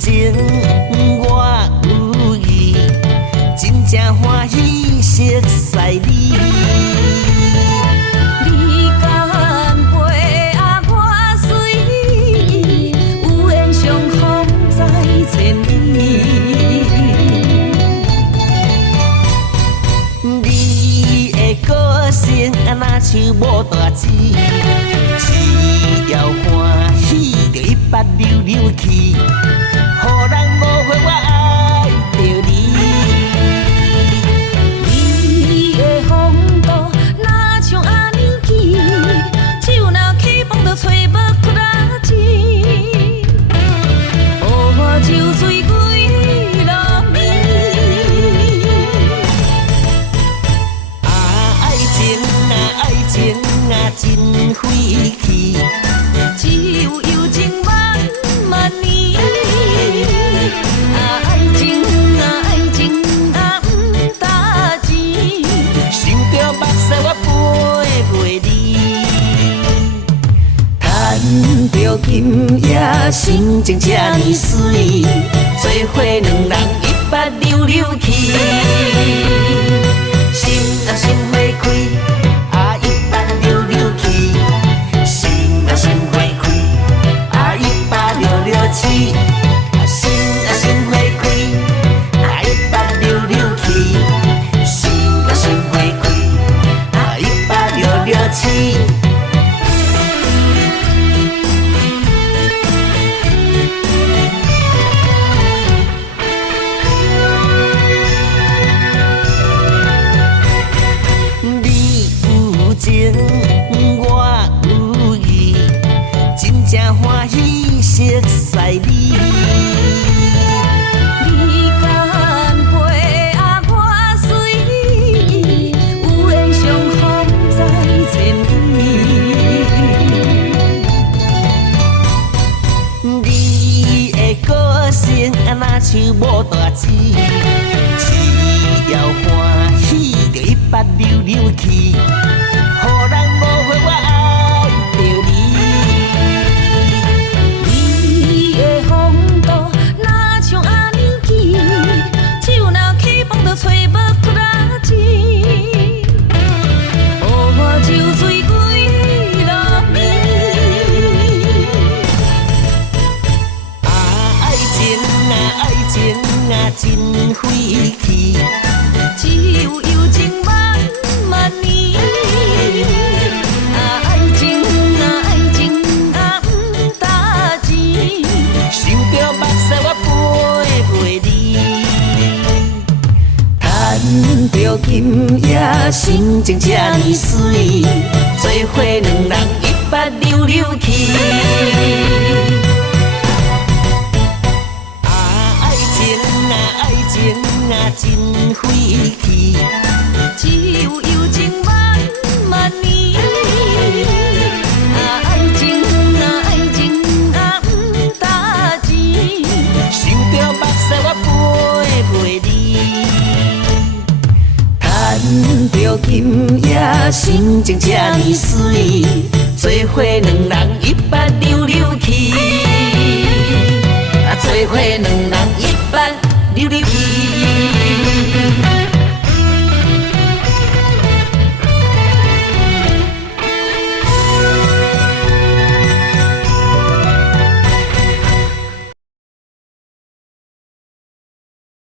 情我有意，真正欢喜熟悉你。你甘陪啊我随，有缘相逢在千里。你的歌声若像无大志，只要欢喜就一巴溜溜去，予人误会我爱着你。你的风度若像阿年纪，手若起风就找无骨仔钱，予我酒醉几落暝。爱情真费气，只有友情万万年。爱情不值钱，想着目屎我陪袂你。赚着金也心情这呢水，做伙两人一巴溜溜去。心花开，一巴溜溜去。心花开，一巴溜溜去。心花开，一巴溜溜去。心花开，一巴溜溜去。情我有意，真正欢喜熟悉你。你甘陪啊我随，有缘相逢在千里。你的歌声若像无大志，只要欢喜就一巴溜溜去。予人误会我爱着你。你的风度若像阿年纪，手若起风就找无骨仔钱，予我酒醉几落暝。爱情真费气，只有友情万万年。爱情不值钱，想着目屎我陪你。赚着金也心情这呢水，做伙两人一巴溜溜去。爱情真费气，只有友情万万年。爱情不值钱，想着目屎我陪你。赚着金也心情这呢水，做伙两人一巴溜溜去。做伙两人一巴溜溜去。